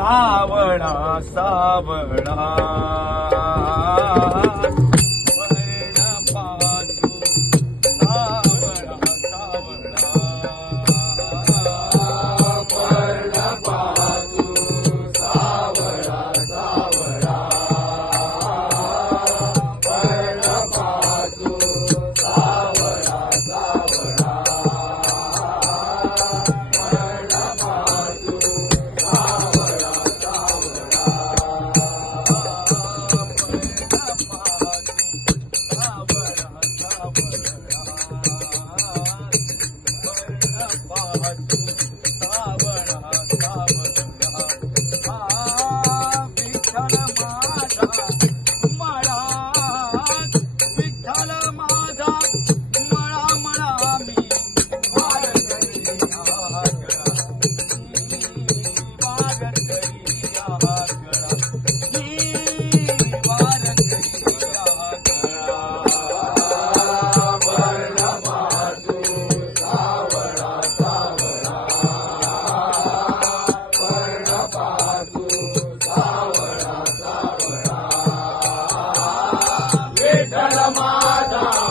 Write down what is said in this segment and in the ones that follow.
श्रावणा सावणा. वर्ण पातू Gracias. माझा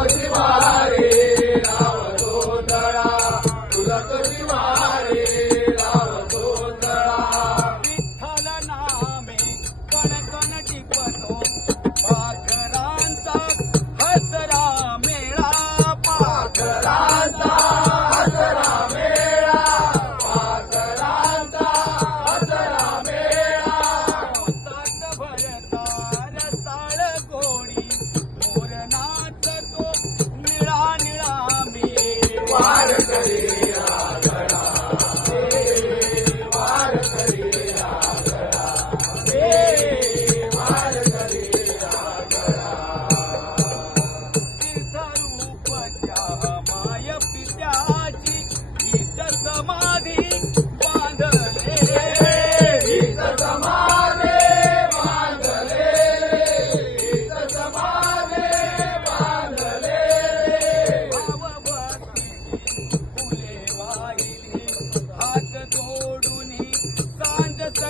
ಕೊಟ್ಟಿರುವ Guarda,